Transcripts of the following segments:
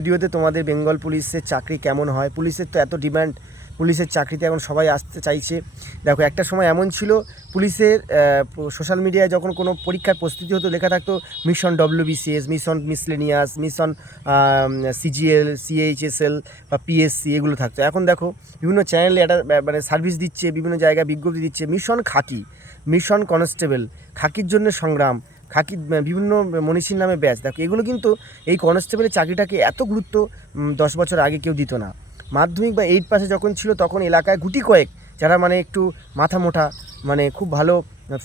ভিডিওতে তোমাদের বেঙ্গল পুলিশের চাকরি কেমন হয়? পুলিশের তো এত ডিমান্ড, পুলিশের চাকরিতে এখন সবাই আসতে চাইছে। দেখো, একটা সময় এমন ছিল, পুলিশের সোশ্যাল মিডিয়ায় যখন কোনো পরীক্ষার প্রস্তুতি হতো, লেখা থাকতো mission WBCS mission miscellaneous mission CGL CHSL বা পিএসসি এগুলো থাকতো। এখন দেখো, বিভিন্ন চ্যানেলে একটা মানে সার্ভিস দিচ্ছে, বিভিন্ন জায়গায় বিজ্ঞপ্তি দিচ্ছে মিশন খাকি মিশন কনস্টেবল খাকির জন্য সংগ্রাম খাকি বিভিন্ন মনীষীর নামে ব্যাচ দেখো, এগুলো কিন্তু এই কনস্টেবলের চাকরিটাকে এত গুরুত্ব দশ বছর আগে কেউ দিত না। মাধ্যমিক বা এইট পাশে যখন ছিল, তখন এলাকায় গুটি কয়েক যারা মানে একটু মাথা মোটা মানে খুব ভালো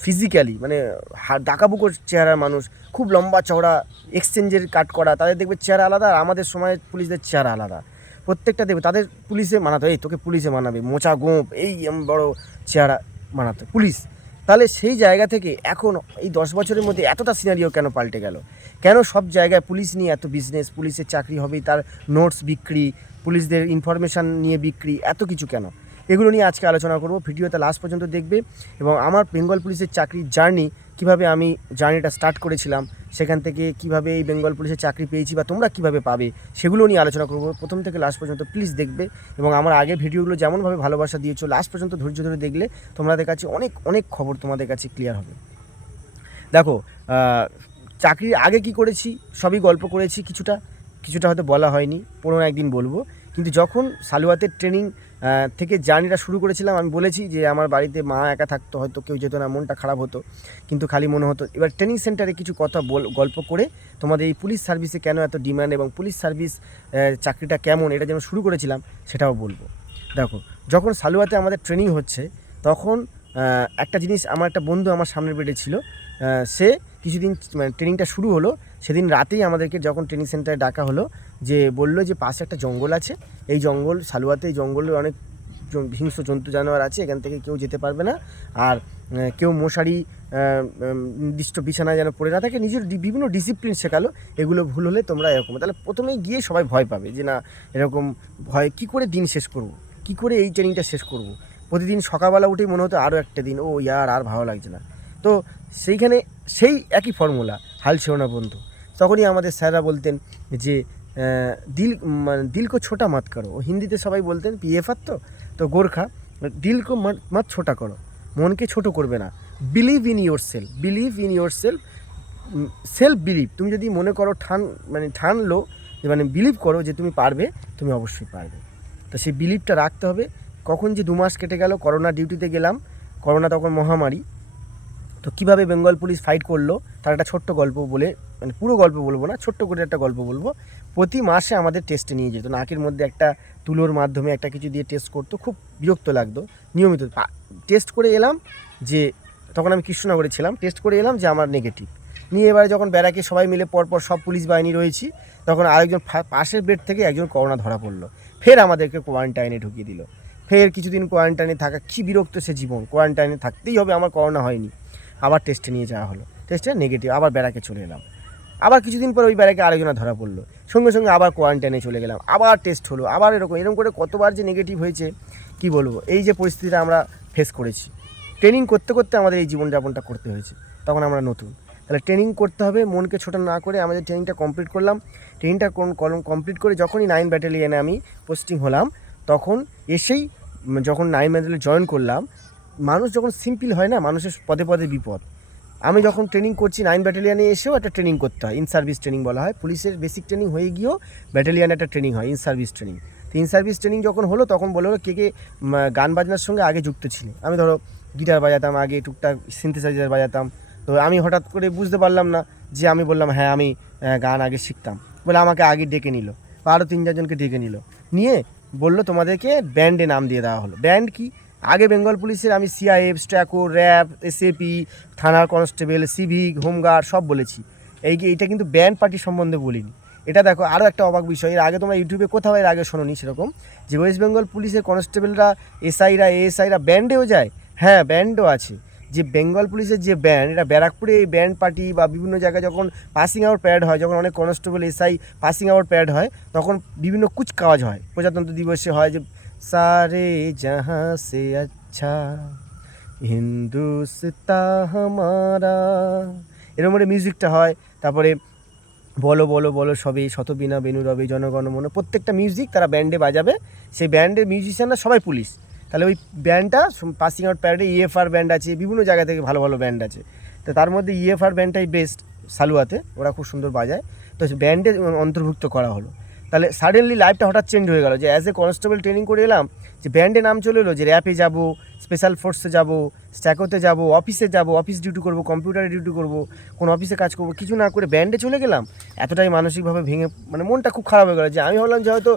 ফিজিক্যালি মানে ডাকাবুকোর চেহারার মানুষ, খুব লম্বা চওড়া এক্সচেঞ্জের কাট করা, তাদের দেখবে চেহারা আলাদা আর আমাদের সময়ের পুলিশদের চেহারা আলাদা। প্রত্যেকটা দেখবে, তাদের পুলিশে মানাতো, এই, তোকে পুলিশে মানাবে। মোচা গোঁপ এই বড় চেহারা মানাতো। পুলিশ তাহলে সেই জায়গা থেকে এখন এই দশ বছরের মধ্যে এতটা সিনারিও কেন পাল্টে গেল? কেন সব জায়গায় পুলিশ নিয়ে এত বিজনেস পুলিশের চাকরি হবেই, তার নোটস বিক্রি, পুলিশদের ইনফরমেশান নিয়ে বিক্রি, এত কিছু কেন? এগুলো নিয়ে আজকে আলোচনা করব। ভিডিওতে লাস্ট পর্যন্ত দেখবে এবং আমার বেঙ্গল পুলিশের চাকরির জার্নি কীভাবে আমি জার্নিটা স্টার্ট করেছিলাম, সেখান থেকে কীভাবে এই বেঙ্গল পুলিশের চাকরি পেয়েছি বা তোমরা কীভাবে পাবে, সেগুলো নিয়ে আলোচনা করব। প্রথম থেকে লাস্ট পর্যন্ত প্লিজ দেখবে এবং আমার আগে ভিডিওগুলো যেমনভাবে ভালোবাসা দিয়েছ লাস্ট পর্যন্ত ধৈর্য ধরে দেখলে তোমাদের কাছে অনেক অনেক খবর তোমাদের কাছে ক্লিয়ার হবে। দেখো চাকরির আগে কি করেছি? সবই গল্প করেছি কিছুটা কিছুটা হয়তো বলা হয়নি, পুরোনো একদিন বলব। কিন্তু যখন সালুয়াতের ট্রেনিং থেকে জার্নিটা শুরু করেছিলাম, আমি বলেছি যে আমার বাড়িতে মা একা থাকতো, হয়তো কেউ যেত না, মনটা খারাপ হতো, কিন্তু খালি মনে হতো। এবার ট্রেনিং সেন্টারে কিছু কথা বল, গল্প করে তোমাদের এই পুলিশ সার্ভিসে কেন এত ডিমান্ড এবং পুলিশ সার্ভিস চাকরিটা কেমন, এটা যেন শুরু করেছিলাম, সেটাও বলব। দেখো, যখন সালুয়াতে আমাদের ট্রেনিং হচ্ছে, তখন একটা জিনিস আমার একটা বন্ধু আমার সামনের বেডে ছিল সে কিছুদিন মানে ট্রেনিংটা শুরু হলো, সেদিন রাতেই আমাদেরকে যখন ট্রেনিং সেন্টারে ডাকা হলো যে বলল যে পাশে একটা জঙ্গল আছে। এই জঙ্গল, সালুয়াতে এই জঙ্গলে অনেক হিংস্র জন্তু জানোয়ার আছে, এখান থেকে কেউ যেতে পারবে না। আর কেউ মশারি নির্দিষ্ট বিছানায় যেন পড়ে না থাকে, নিজের বিভিন্ন ডিসিপ্লিন শেখালো, এগুলো ভুল হলে তোমরা এরকম। তাহলে প্রথমেই গিয়ে সবাই ভয় পাবে যে না, এরকম ভয়, কি করে দিন শেষ করব? কি করে এই ট্রেনিংটা শেষ করব? প্রতিদিন সকালবেলা উঠেই মনে হতো আরও একটা দিন, ও ইয়ার আর ভালো লাগছে না। তো সেইখানে সেই একই ফর্মুলা হাল ছেড়ো না বন্ধু। তখনই আমাদের স্যাররা বলতেন যে দিল মানে দিল কো ছোটা মাত করো। ও হিন্দিতে সবাই বলতেন পিএফআর তো তো গোর্খা দিল কো মত ছোটা করো। মনকে ছোট করবে না। Believe in yourself believe in yourself self believe তুমি যদি মনে করো ঠান মানে ঠানলো মানে বিলিভ করো যে তুমি পারবে, তুমি অবশ্যই পারবে। তো সেই বিলিভটা রাখতে হবে। কখন যে দু মাস কেটে গেল, করোনা ডিউটিতে গেলাম, করোনা তখন মহামারী। তো কীভাবে বেঙ্গল পুলিশ ফাইট করল, তার একটা ছোট্ট গল্প বলে মানে পুরো গল্প বলব না, ছোট্ট করে একটা গল্প বলব। প্রতি মাসে আমাদের টেস্টে নিয়ে যেত। নাকের মধ্যে একটা তুলোর মাধ্যমে একটা কিছু দিয়ে টেস্ট করতো, খুব বিরক্ত লাগতো, নিয়মিত। টেস্ট করে এলাম যে, তখন আমি কৃষ্ণনগরে ছিলাম টেস্ট করে এলাম যে আমার নেগেটিভ নিয়ে এবারে যখন ব্যারাকে সবাই মিলে পরপর সব পুলিশ বাহিনী রয়েছি, তখন আরেকজন পাশের বেড থেকে একজন করোনা ধরা পড়ল। ফের আমাদেরকে কোয়ারেন্টাইনে ঢুকিয়ে দিল। ফের কিছুদিন কোয়ারেন্টাইনে থাকা, কী বিরক্ত সে জীবন। কোয়ারেন্টাইনে থাকতেই হবে, আমার করোনা হয়নি। আবার টেস্টে নিয়ে যাওয়া হলো। টেস্টে নেগেটিভ আবার ব্যারাকে চলে এলাম। আবার কিছুদিন পর ওই ব্যারাকে আরেকজনা ধরা পড়ল। সঙ্গে সঙ্গে আবার কোয়ারেন্টাইনে চলে গেলাম, আবার টেস্ট হলো, আবার এরকম এরকম করে কতবার যে নেগেটিভ হয়েছে, কি বলব? এই যে পরিস্থিতিটা আমরা ফেস করেছি। ট্রেনিং করতে করতে আমাদের এই জীবনযাপনটা করতে হয়েছে। তখন আমরা নতুন। তাহলে ট্রেনিং করতে হবে, মনকে ছোটো না করে আমাদের ট্রেনিংটা কমপ্লিট করলাম। ট্রেনিংটা কলম কমপ্লিট করে যখনই নাইন ব্যাটালিয়নে আমি পোস্টিং হলাম, তখন এসেই যখন নাইন ব্যাটালিয়নে জয়েন করলাম, মানুষ যখন সিম্পল হয় না, মানুষের পদে পদে বিপদ। আমি যখন ট্রেনিং করছি নাইন ব্যাটালিয়নে এসেও একটা ট্রেনিং করতে হয় ইন সার্ভিস ট্রেনিং বলা হয়। পুলিশের বেসিক ট্রেনিং হয়ে গিয়েও ব্যাটালিয়নে একটা ট্রেনিং হয় ইন সার্ভিস ট্রেনিং তো ইন সার্ভিস ট্রেনিং যখন হলো, তখন বলে হলো কে কে গান বাজনার সঙ্গে আগে যুক্ত ছিল আমি ধরো গিটার বাজাতাম, আগে টুকটাক সিনথেসাইজার বাজাতাম। তো আমি হঠাৎ করে বুঝতে পারলাম না যে আমি বললাম হ্যাঁ আমি গান আগে শিখতাম। বলে আমাকে আগে ডেকে নিল বা আরও তিন চারজনকে ডেকে নিল। নিয়ে বলল, তোমাদেরকে ব্যান্ডে নাম দিয়ে দেওয়া হলো। ব্যান্ড কি? আগে বেঙ্গল পুলিশের আমি সিআইএফ স্ট্যাকো র্যাব এসএপি থানার কনস্টেবল সিভিক হোমগার্ড সব বলেছি। এই এইটা কিন্তু ব্যান্ড পার্টি সম্বন্ধে বলিনি। এটা দেখো আরও একটা অবাক বিষয়। এর আগে তোমরা ইউটিউবে কোথাও এর আগে শোনোনি সেরকম যে ওয়েস্ট বেঙ্গল পুলিশের কনস্টেবলরা এসআইরা এএসআইরা ব্যান্ডেও যায়? হ্যাঁ ব্যান্ডও আছে। যে বেঙ্গল পুলিশের যে ব্যান্ড, এটা ব্যারাকপুরে এই ব্যান্ড পার্টি বা বিভিন্ন জায়গায় যখন পাসিং আউট প্যারেড হয়, যখন অনেক constable SI passing out parade হয়, তখন বিভিন্ন কুচকাওয়াজ হয়। প্রজাতন্ত্র দিবসে হয় যে সারে জাহাঁ সে আচ্ছা হিন্দুস্তা হামারা এরকম করে মিউজিকটা হয়, তারপরে বলো বলো বলো, সবে শতবিনা বেনু, রবে, জনগণ, মনে, প্রত্যেকটা মিউজিক তারা ব্যান্ডে বাজাবে। সেই ব্যান্ডের মিউজিশিয়ানরা সবাই পুলিশ। তাহলে ওই ব্যান্ডটা পাসিং আউট প্যারেডে ইএফআর ব্যান্ড আছে, বিভিন্ন জায়গা থেকে ভালো ভালো ব্যান্ড আছে। তো তার মধ্যে ইএফআর ব্যান্ডটাই বেস্ট সালুয়াতে। ওরা খুব সুন্দর বাজায়। তো ব্যান্ডে অন্তর্ভুক্ত করা হলো। তাহলে সাডেনলি লাইফটা হঠাৎ চেঞ্জ হয়ে গেল যে অ্যাজ এ কনস্টেবল ট্রেনিং করে এলাম, যে ব্যান্ডে নাম চলে এলো যে র্যাপে যাব স্পেশাল ফোর্সে যাব স্ট্যাকোতে যাব অফিসে যাব অফিস ডিউটি করব কম্পিউটারে ডিউটি করব, কোন অফিসে কাজ করব, কিছু না করে ব্যান্ডে চলে গেলাম, এতটাই মানসিকভাবে ভেঙে মানে মনটা খুব খারাপ হয়ে গেলো যে আমি ভাবলাম যে হয়তো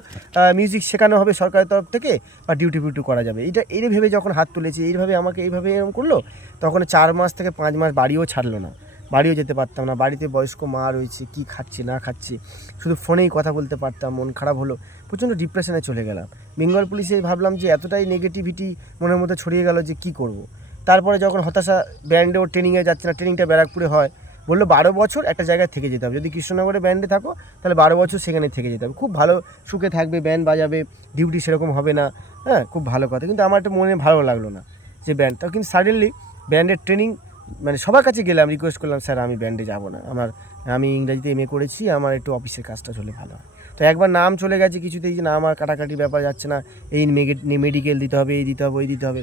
মিউজিক শেখানো হবে সরকারের তরফ থেকে বা ডিউটি ফিউটি করা যাবে। এটা এই ভেবে যখন হাত তুলেছি, এইভাবে আমাকে এইভাবে এরকম করল, তখন চার মাস থেকে পাঁচ মাস বাড়িও ছাড়লো না। বাড়িও যেতে পারতাম না। বাড়িতে বয়স্ক মা রয়েছে, কি খাচ্ছে, না খাচ্ছে, শুধু ফোনেই কথা বলতে পারতাম, মন খারাপ হলো, প্রচণ্ড ডিপ্রেশনে চলে গেলাম। বেঙ্গল পুলিশে ভাবলাম যে এতটাই নেগেটিভিটি মনের মধ্যে ছড়িয়ে গেল যে কি করব। তারপরে যখন হতাশা ব্যান্ডে ওর ট্রেনিংয়ে যাচ্ছে না ট্রেনিংটা ব্যারাকপুরে হয়, বলল বারো বছর একটা জায়গায় থেকে যেতে হবে। যদি কৃষ্ণনগরে ব্যান্ডে থাকো, তাহলে বারো বছর সেখানে থেকে যেতে হবে। খুব ভালো সুখে থাকবে ব্যান্ড বাজাবে ডিউটি সেরকম হবে না হ্যাঁ খুব ভালো কথা। কিন্তু আমার একটা মনে ভালো লাগল না যে ব্যান্ড তাও কিন্তু সাডেনলি ব্যান্ডের ট্রেনিং মানে সবার কাছে গেলাম রিকোয়েস্ট করলাম, স্যার, আমি ব্যান্ডে যাব না। আমার, আমি ইংরাজিতে এম এ করেছি, আমার একটু অফিসের কাজটা চলে ভালো হয়। তো একবার নাম চলে গেছে কিছুতেই যে, না, আমার কাটাকাটি ব্যাপার যাচ্ছে না। এই মেডিকেল দিতে হবে, এই দিতে হবে, ওই দিতে হবে।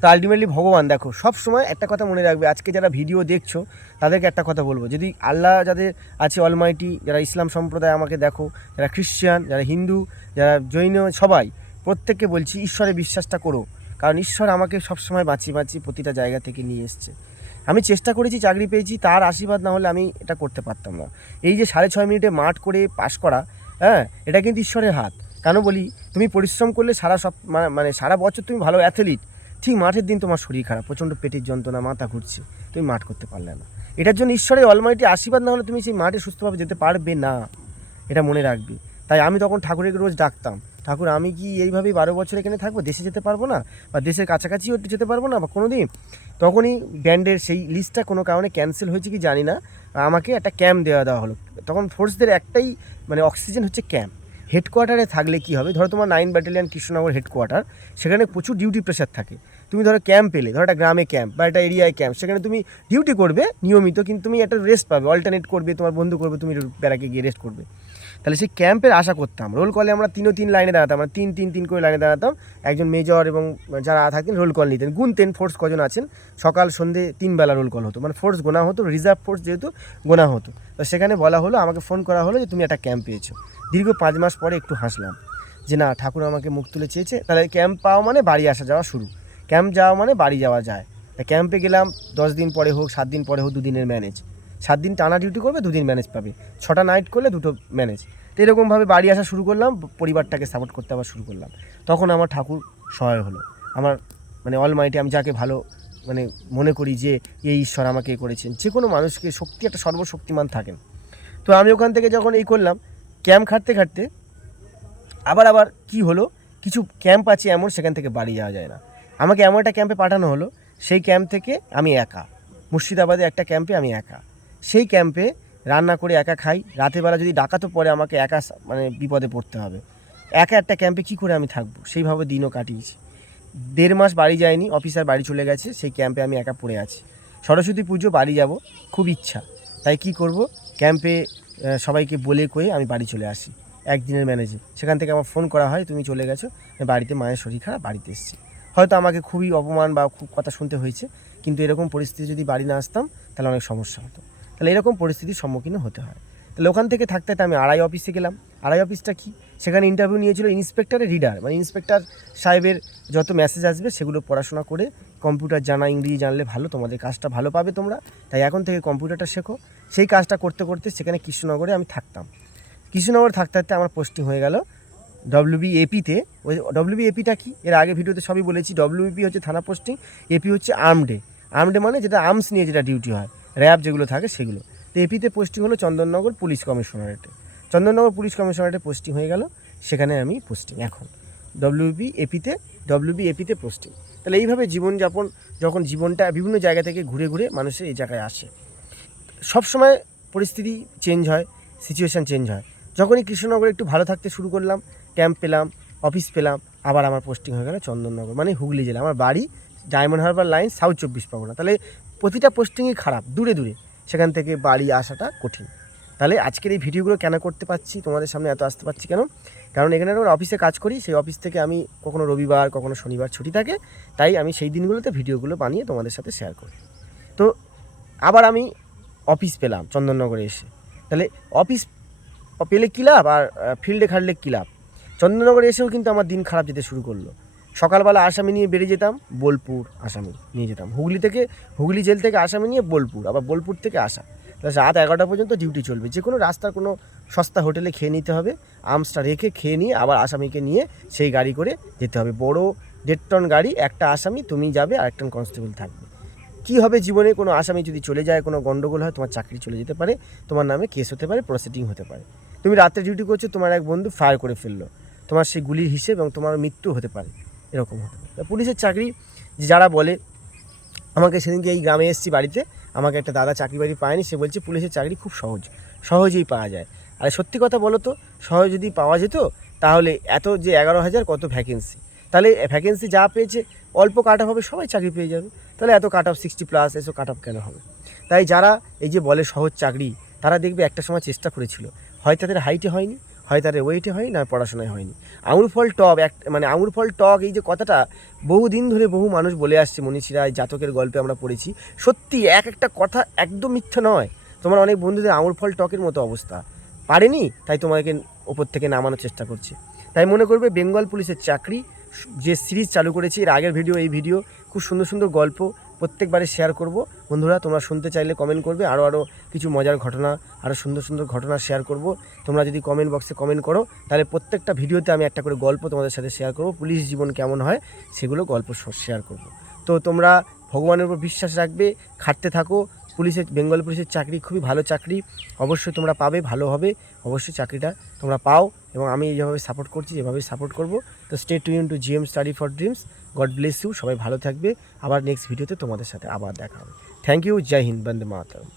তো আলটিমেটলি ভগবান, দেখো, সব সময় একটা কথা মনে রাখবে। আজকে যারা ভিডিও দেখছ, তাদেরকে একটা কথা বলব। যদি আল্লাহ যাদের আছে অলমাইটি যারা ইসলাম সম্প্রদায়, আমাকে দেখো, যারা খ্রিশ্চান যারা হিন্দু, যারা জৈন, সবাই, প্রত্যেককে বলছি, ঈশ্বরে বিশ্বাসটা করো। কারণ ঈশ্বর আমাকে সবসময় বাঁচিয়ে বাঁচিয়ে প্রতিটা জায়গা থেকে নিয়ে এসছে। আমি চেষ্টা করেছি, চাকরি পেয়েছি, তার আশীর্বাদ না হলে আমি এটা করতে পারতাম না। এই যে সাড়ে ছয় মিনিটে মাঠ করে পাশ করা হ্যাঁ এটা কিন্তু ঈশ্বরের হাত। কেন বলি? তুমি পরিশ্রম করলে সারা সব মানে সারা বছর তুমি ভালো অ্যাথলিট ঠিক মাঠের দিন তোমার শরীর খারাপ, প্রচণ্ড পেটের যন্ত্রণা, মাথা ঘুরছে, তুমি মাঠ করতে পারলে না। এটার জন্য ঈশ্বরের অলমাইটি আশীর্বাদ না হলে তুমি সেই মাঠে সুস্থভাবে যেতে পারবে না, এটা মনে রাখবে। তাই আমি তখন ঠাকুরের রোজ ডাকতাম ঠাকুর, আমি কি এইভাবেই বারো বছর এখানে থাকব? দেশে যেতে পারব না? বা দেশের কাছাকাছিও যেতে পারব না? বা কোনো দিন তখনই ব্যান্ডের সেই লিস্টটা কোনো কারণে ক্যান্সেল হয়েছে কি জানি না, আমাকে একটা ক্যাম্প দেওয়া দেওয়া হলো। তখন ফোর্সদের একটাই মানে অক্সিজেন হচ্ছে ক্যাম্প হেডকোয়ার্টারে থাকলে কি হবে? ধরো তোমার নাইন ব্যাটালিয়ান কৃষ্ণনগর হেডকোয়ার্টার সেখানে প্রচুর ডিউটি প্রেশার থাকে। তুমি ধরো ক্যাম্প পেলে ধরো একটা গ্রামে ক্যাম্প বা একটা এরিয়ায় ক্যাম্প সেখানে তুমি ডিউটি করবে, নিয়মিত, কিন্তু তুমি একটা রেস্ট পাবে। অল্টারনেট করবে, তোমার বন্ধু করবে, তুমি ব্যারাকে গিয়ে রেস্ট করবে। তাহলে সেই ক্যাম্পের আশা করতাম। রোল কলে আমরা তিনও তিন লাইনে দাঁড়াতাম মানে তিন তিন তিন করে লাইনে দাঁড়াতাম। একজন মেজর এবং যারা থাকতেন রোল কল নিতেন। গুনতেন ফোর্স কজন আছেন? সকাল, সন্ধে তিন বেলা রোল কল হতো। মানে ফোর্স গোনা হতো রিজার্ভ ফোর্স যেহেতু গোনা হতো। তো সেখানে বলা হলো, আমাকে ফোন করা হলো যে, তুমি একটা ক্যাম্প পেয়েছ। দীর্ঘ পাঁচ মাস পরে একটু হাসলাম। যে, না, ঠাকুর আমাকে মুখ তুলে চেয়েছে। তাহলে ক্যাম্প পাওয়া মানে বাড়ি আসা যাওয়া শুরু। ক্যাম্প যাওয়া মানে বাড়ি যাওয়া যায়। তা ক্যাম্পে গেলাম, দশ দিন পরে হোক, সাত দিন পরে হোক, দুদিনের ম্যানেজ সাত দিন টানা ডিউটি করবে, দুদিন ম্যানেজ পাবে। ছটা নাইট করলে দুটো ম্যানেজ তো এরকমভাবে বাড়ি আসা শুরু করলাম, পরিবারটাকে সাপোর্ট করতে আবার শুরু করলাম। তখন আমার ঠাকুর সহায় হলো। আমার মানে অল অলমাইটি আমি যাকে ভালো মানে মনে করি যে, এই ঈশ্বর আমাকে এ করেছেন। যে কোনো মানুষকে শক্তি, একটা সর্বশক্তিমান থাকেন। তো আমি ওখান থেকে যখন এই করলাম ক্যাম্প খাটতে খাটতে আবার আবার কি হলো, কিছু ক্যাম্প আছে এমন, সেখান থেকে বাড়ি যাওয়া যায় না। আমাকে এমন একটা ক্যাম্পে পাঠানো হলো, সেই ক্যাম্প থেকে আমি একা। মুর্শিদাবাদে একটা ক্যাম্পে আমি একা। সেই ক্যাম্পে রান্না করে একা খাই। রাতের বেলা যদি ডাকাতো পরে আমাকে একা মানে বিপদে পড়তে হবে। একা একটা ক্যাম্পে কী করে আমি থাকব? সেইভাবে দিনও কাটিয়েছি। দেড় মাস বাড়ি যায়নি অফিসার বাড়ি চলে গেছে, সেই ক্যাম্পে আমি একা পড়ে আছি। সরস্বতী পুজো, বাড়ি যাব, খুব ইচ্ছা। তাই কি করব? ক্যাম্পে সবাইকে বলে কয়ে আমি বাড়ি চলে আসি, একদিনের ম্যানেজে। সেখান থেকে আমার ফোন করা হয়, তুমি চলে গেছো বাড়িতে মায়ের শরীর খারাপ, বাড়িতে এসেছি। হয়তো আমাকে খুবই অপমান বা খুব কথা শুনতে হয়েছে, কিন্তু এরকম পরিস্থিতি যদি বাড়ি না আসতাম, তাহলে অনেক সমস্যা হতো। তাহলে এরকম পরিস্থিতির সম্মুখীন হতে হয়। তাহলে ওখান থেকে থাকতে থাকতে আমি আড়াই অফিসে গেলাম। আড়াই অফিসটা কি? সেখানে ইন্টারভিউ নিয়েছিল ইন্সপেক্টরের রিডার মানে ইন্সপেক্টর সাহেবের যত মেসেজ আসবে সেগুলো পড়াশোনা করে কম্পিউটার জানা, ইংরেজি জানলে ভালো, তোমাদের কাজটা ভালো পাবে তোমরা। তাই এখন থেকে কম্পিউটারটা শেখো। সেই কাজটা করতে করতে সেখানে কৃষ্ণনগরে আমি থাকতাম। কৃষ্ণনগর থাকতে থাকতে আমার পোস্টিং হয়ে গেল ডব্লিউবি এপিতে ওই ডব্লিউবি এপিটা কি? এর আগে ভিডিওতে সবই বলেছি ডব্লিউবি হচ্ছে থানা পোস্টিং এপি হচ্ছে আর্মডে আর্মডে মানে যেটা আর্মস নিয়ে যেটা ডিউটি হয় র্যাব যেগুলো থাকে সেগুলো। তো এপিতে পোস্টিং হলো চন্দননগর পুলিশ কমিশনারেটে চন্দননগর পুলিশ কমিশনারেটে পোস্টিং হয়ে গেল, সেখানে আমি পোস্টিং এখন ডব্লিউবি এপিতে ডব্লিউবি এপিতে পোস্টিং তাহলে এইভাবে জীবনযাপন, যখন জীবনটা বিভিন্ন জায়গা থেকে ঘুরে ঘুরে মানুষের এই জায়গায় আসে। সব সময় পরিস্থিতি চেঞ্জ হয় সিচুয়েশান চেঞ্জ হয়। যখনই কৃষ্ণনগরে একটু ভালো থাকতে শুরু করলাম ক্যাম্প পেলাম অফিস পেলাম, আবার আমার পোস্টিং হয়ে গেল চন্দননগর মানে হুগলি জেলা। আমার বাড়ি ডায়মন্ড হারবার লাইন সাউথ চব্বিশ পরগনা। তাহলে প্রতিটা পোস্টিংই খারাপ, দূরে দূরে। সেখান থেকে বাড়ি আসাটা কঠিন। তাহলে আজকের এই ভিডিওগুলো কেন করতে পারছি, তোমাদের সামনে এত আসতে পারছি কেন? কারণ এখানে আমরা অফিসে কাজ করি, সেই অফিস থেকে আমি কখনো রবিবার, কখনো শনিবার ছুটি থাকে, তাই আমি সেই দিনগুলোতে ভিডিওগুলো বানিয়ে তোমাদের সাথে শেয়ার করি। তো আবার আমি অফিস পেলাম চন্দননগরে এসে। তাহলে অফিস পেলে কী লাভ? আর ফিল্ডে খাটলে কী লাভ? চন্দননগরে এসেও কিন্তু আমার দিন খারাপ যেতে শুরু করল। সকালবেলা আসামি নিয়ে বেরিয়ে যেতাম, বোলপুর আসামি নিয়ে যেতাম। হুগলি থেকে, হুগলি জেল থেকে আসামি নিয়ে বোলপুর, আবার বোলপুর থেকে আসা। রাত এগারোটা পর্যন্ত ডিউটি চলবে। যে কোনো রাস্তার কোনো সস্তা হোটেলে খেয়ে নিতে হবে আর্মসটা রেখে খেয়ে নিয়ে আবার আসামিকে নিয়ে সেই গাড়ি করে যেতে হবে। বড় দেড় টন গাড়ি, একটা আসামি, তুমি যাবে আর একটা কনস্টেবল থাকবে। কী হবে জীবনে? কোনো আসামি যদি চলে যায়, কোনো গণ্ডগোল হয়, তোমার চাকরি চলে যেতে পারে, তোমার নামে কেস হতে পারে প্রসিডিং হতে পারে। তুমি রাতে ডিউটি করছ, তোমার এক বন্ধু ফায়ার করে ফেলল। তোমার সেই গুলির হিসেব এবং তোমার মৃত্যু হতে পারে। এরকম হতে পুলিশের চাকরি, যারা বলে, আমাকে সেদিনকে এই গ্রামে এসেছি বাড়িতে, আমাকে একটা দাদা চাকরি বাড়ি পায়নি, সে বলছে পুলিশের চাকরি খুব সহজ, সহজেই পাওয়া যায়। আর সত্যি কথা বলো তো, সহজ যদি পাওয়া যেত, তাহলে এত যে এগারো হাজার, কত ভ্যাকেন্সি তাহলে ভ্যাকেন্সি যা পেয়েছে, অল্প কাট হবে, সবাই চাকরি পেয়ে যাবে। তাহলে এত কাট অফ সিক্সটি প্লাস এসব কাট অফ কেন হবে? তাই যারা এই যে বলে সহজ চাকরি, তারা দেখবে একটা সময় চেষ্টা করেছিল। হয় তাদের হাইটে হয়নি হয় তাদের ওয়েটে হয় না পড়াশোনায় হয়নি। আঙুর ফল টক, এক মানে আঙুর ফল টক, এই যে কথাটা বহুদিন ধরে বহু মানুষ বলে আসছে, মনীষী রায় জাতকের গল্পে আমরা পড়েছি। সত্যি, এক একটা কথা একদম মিথ্যা নয়। তোমার অনেক বন্ধুদের আঙুর ফল টকের মতো অবস্থা। পারেনি, তাই তোমাকে ওপর থেকে নামানোর চেষ্টা করছে। তাই মনে করবে বেঙ্গল পুলিশের চাকরি, যে সিরিজ চালু করেছি, এর আগের ভিডিও, এই ভিডিও, খুব সুন্দর সুন্দর গল্প। প্রত্যেকবারে শেয়ার করব। বন্ধুরা, তোমরা শুনতে চাইলে কমেন্ট করবে আরও আরও কিছু মজার ঘটনা আরও সুন্দর সুন্দর ঘটনা শেয়ার করব। তোমরা যদি কমেন্ট বক্সে কমেন্ট করো, তাহলে প্রত্যেকটা ভিডিওতে আমি একটা করে গল্প তোমাদের সাথে শেয়ার করব। পুলিশ জীবন কেমন হয়, সেগুলো গল্প শেয়ার করব। তো তোমরা ভগবানের উপর বিশ্বাস রাখবে, খাটতে থাকো। পুলিশের বেঙ্গল পুলিশের চাকরি খুবই ভালো চাকরি। অবশ্যই তোমরা পাবে, ভালো হবে। অবশ্যই চাকরিটা তোমরা পাও এবং আমি যেভাবে সাপোর্ট করছি যেভাবে সাপোর্ট করব। তো stay to to GM study for dreams God bless you, সবাই ভালো থাকবে। আবার নেক্সট ভিডিওতে তোমাদের সাথে আবার দেখা হবে। থ্যাংক ইউ জয় হিন্দ বন্দে মাতরম